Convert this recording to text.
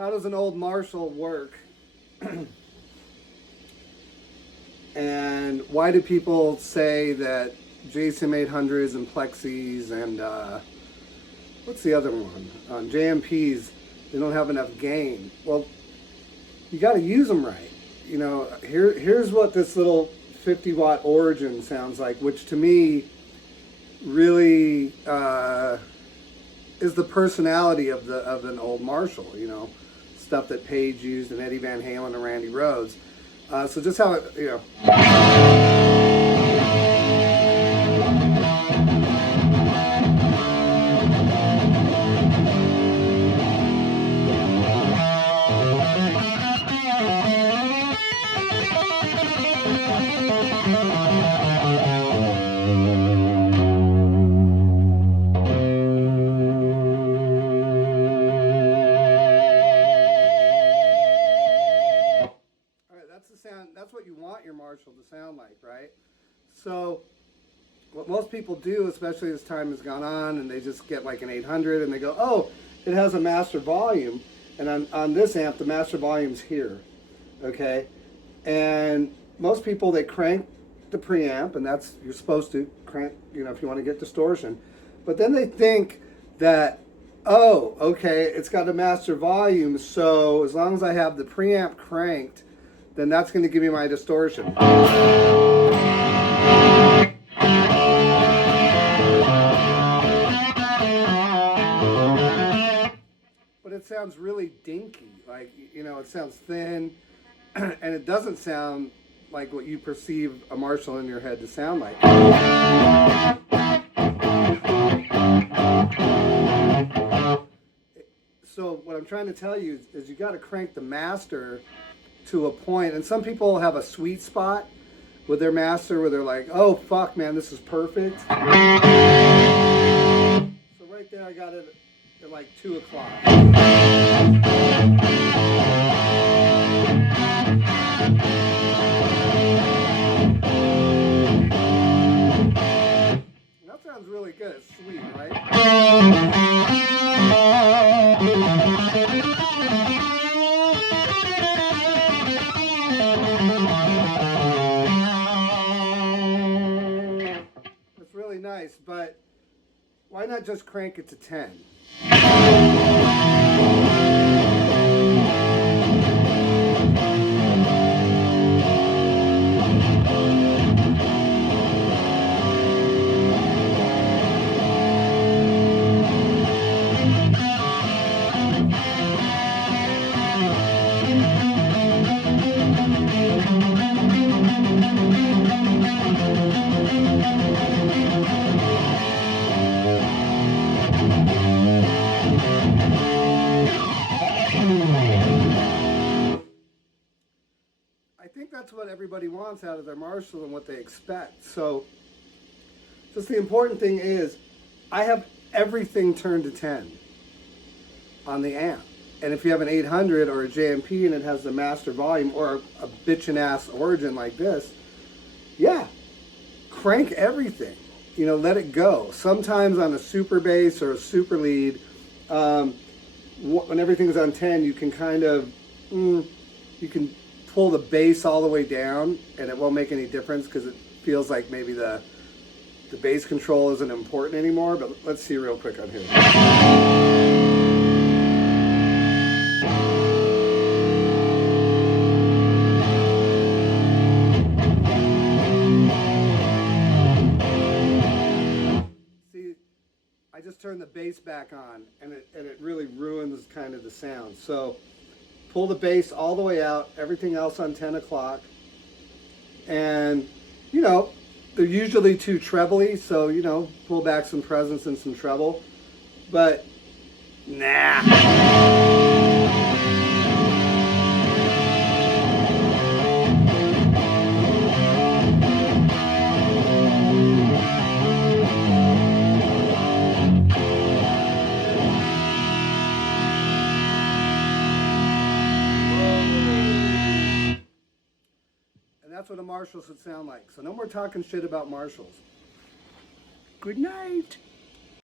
how does an old Marshall work? And why do people say that JCM 800s and Plexis and what's the other one? JMPs, they don't have enough gain. Well, you got to use them right. You know, here's what this little 50 watt Origin sounds like, which to me really is the personality of an old Marshall. You know, stuff that Page used and Eddie Van Halen and Randy Rhoads. So just how it, you know. That's what you want your Marshall to sound like, right? So what most people do, especially as time has gone on, and they just get like an 800 and they go, oh, it has a master volume, and on this amp the master volume's here, okay? And most people, they crank the preamp, and that's, you're supposed to crank, you know, if you want to get distortion, but then they think that, oh, okay, it's got a master volume, so as long as I have the preamp cranked, then that's going to give me my distortion. But it sounds really dinky, like, you know, it sounds thin, and it doesn't sound like what you perceive a Marshall in your head to sound like. So what I'm trying to tell you is you got to crank the master to a point, and some people have a sweet spot with their master where they're like, oh fuck man, this is perfect. So right there I got it at like 2 o'clock. That sounds really good. It's sweet, right? Nice, but why not just crank it to 10? That's what everybody wants out of their Marshall and what they expect. So just the important thing is I have everything turned to 10 on the amp. And if you have an 800 or a JMP and it has the master volume or a bitchin' ass Origin like this, yeah, crank everything. You know, let it go. Sometimes on a super bass or a super lead, when everything's on 10, you can kind of, you can pull the bass all the way down and it won't make any difference because it feels like maybe the bass control isn't important anymore. But let's see real quick on here. See, I just turned the bass back on and it really ruins kind of the sound. So pull the bass all the way out, everything else on 10 o'clock. And, you know, they're usually too trebly, so, you know, pull back some presence and some treble. But, nah. That's what a Marshall should sound like. So no more talking shit about Marshalls. Good night.